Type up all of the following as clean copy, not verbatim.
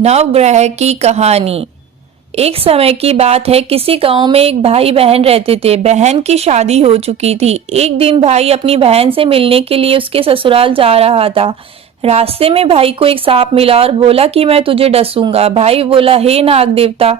नवग्रह की कहानी। एक समय की बात है, किसी गांव में एक भाई बहन रहते थे। बहन की शादी हो चुकी थी। एक दिन भाई अपनी बहन से मिलने के लिए उसके ससुराल जा रहा था। रास्ते में भाई को एक सांप मिला और बोला कि मैं तुझे डसूंगा। भाई बोला, हे नाग देवता,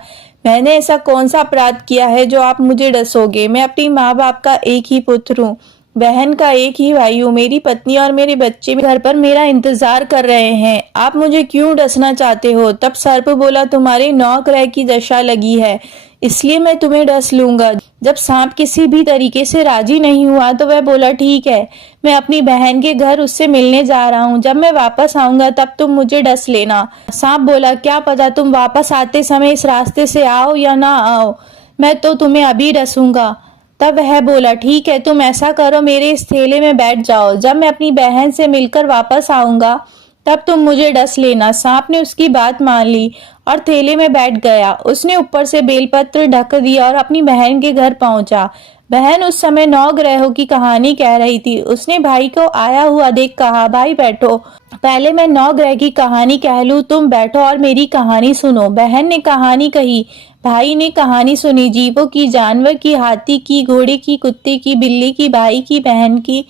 मैंने ऐसा कौन सा अपराध किया है जो आप मुझे डसोगे? मैं अपनी माँ बाप का एक ही पुत्र हूँ, बहन का एक ही भाई हूँ। मेरी पत्नी और मेरे बच्चे घर पर मेरा इंतजार कर रहे हैं। आप मुझे क्यों डसना चाहते हो? तब सर्प बोला, तुम्हारे 9 ग्रह की दशा लगी है, इसलिए मैं तुम्हें डस लूंगा। जब सांप किसी भी तरीके से राजी नहीं हुआ तो वह बोला, ठीक है, मैं अपनी बहन के घर उससे मिलने जा रहा हूँ। जब मैं वापस आऊंगा तब तुम मुझे डस लेना। सांप बोला, क्या पता तुम वापस आते समय इस रास्ते से आओ या ना आओ, मैं तो तुम्हें अभी डसूंगा। तब वह बोला, ठीक है, तुम ऐसा करो, मेरे इस थैले में बैठ जाओ। जब मैं अपनी बहन से मिलकर वापस आऊंगा तब तुम मुझे डस लेना। सांप ने उसकी बात मान ली और थैले में बैठ गया। उसने ऊपर से बेलपत्र ढक दिया और अपनी बहन के घर पहुंचा। बहन उस समय 9 ग्रहों की कहानी कह रही थी। उसने भाई को आया हुआ देख कहा, भाई बैठो, पहले मैं 9 ग्रह की कहानी कह लूं, तुम बैठो और मेरी कहानी सुनो। बहन ने कहानी कही, भाई ने कहानी सुनी। जीवों की, जानवर की, हाथी की, घोड़े की, कुत्ते की, बिल्ली की, भाई की, बहन की,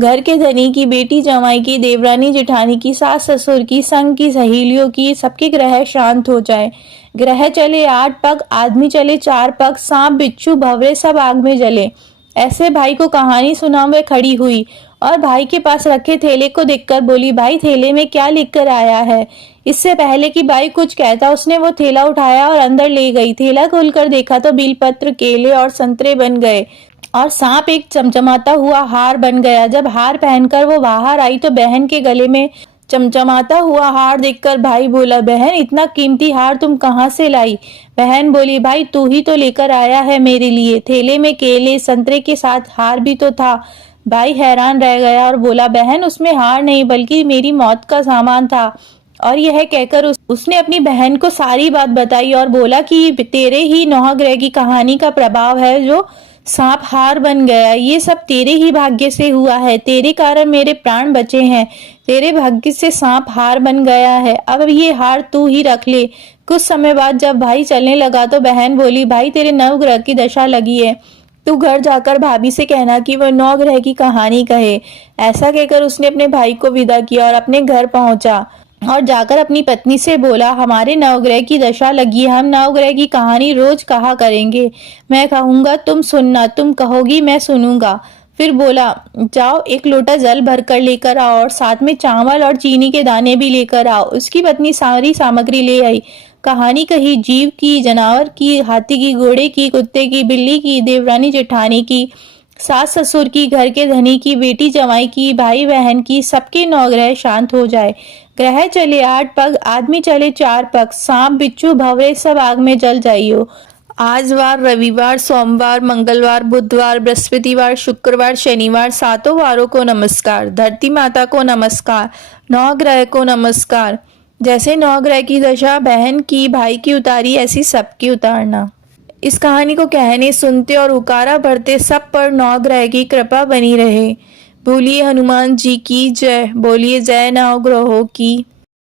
घर के धनी की, बेटी जमाई की, देवरानी जेठानी की, सास ससुर की, संग की, सहेलियों की। सबके ग्रह शांत हो जाए। ग्रह चले 8 पग, आदमी चले 4 पग, सांप बिच्छू भंवरे सब आग में जले। ऐसे भाई को कहानी सुनाए खड़ी हुई और भाई के पास रखे थैले को देखकर बोली, भाई थैले में क्या लिख कर आया है? इससे पहले कि भाई कुछ कहता उसने वो थैला उठाया और अंदर ले गई। थैला खोलकर देखा तो बेलपत्र, केले और संतरे बन गए और सांप एक चमचमाता हुआ हार बन गया। जब हार पहनकर वो बाहर आई तो बहन के गले में चमचमाता हुआ हार देखकर भाई बोला, बहन इतना कीमती हार तुम कहाँ से लाई? बहन बोली, भाई तू ही तो लेकर आया है मेरे लिए। थैले में केले संतरे के साथ हार भी तो था। भाई हैरान रह गया और बोला, बहन उसमें हार नहीं बल्कि मेरी मौत का सामान था। और यह कहकर उसने अपनी बहन को सारी बात बताई और बोला कि तेरे ही 9 ग्रह की कहानी का प्रभाव है जो सांप हार बन गया। ये सब तेरे ही भाग्य से हुआ है, तेरे कारण मेरे प्राण बचे हैं। तेरे भाग्य से सांप हार बन गया है, अब ये हार तू ही रख ले। कुछ समय बाद जब भाई चलने लगा तो बहन बोली, भाई तेरे 9 ग्रह की दशा लगी है, तू घर जाकर भाभी से कहना कि वह 9 ग्रह की कहानी कहे। ऐसा कहकर उसने अपने भाई को विदा किया और अपने घर पहुंचा और जाकर अपनी पत्नी से बोला, हमारे 9 ग्रह की दशा लगी है, हम 9 ग्रह की कहानी रोज कहा करेंगे। मैं कहूंगा तुम सुनना, तुम कहोगी मैं सुनूंगा। फिर बोला, जाओ एक लोटा जल भर कर लेकर आओ और साथ में चावल और चीनी के दाने भी लेकर आओ। उसकी पत्नी सारी सामग्री ले आई। कहानी कही, जीव की, जानवर की, हाथी की, घोड़े की, कुत्ते की, बिल्ली की, देवरानी जेठानी की, सास ससुर की, घर के धनी की, बेटी जमाई की, भाई बहन की। सबके 9 ग्रह शांत हो जाए। ग्रह चले 8 पग, आदमी चले 4 पग, सांप बिच्छू भंवरे सब आग में जल जाइयो। आज वार, रविवार, सोमवार, मंगलवार, बुधवार, बृहस्पतिवार, शुक्रवार, शनिवार, 7 वारों को नमस्कार। धरती माता को नमस्कार। 9 ग्रह को नमस्कार। जैसे 9 ग्रह की दशा बहन की, भाई की उतारी, ऐसी सबकी उतारना। इस कहानी को कहने, सुनते और उकारा भरते सब पर 9 ग्रह की कृपा बनी रहे। बोलिए हनुमान जी की जय। बोलिए जय 9 ग्रहों की।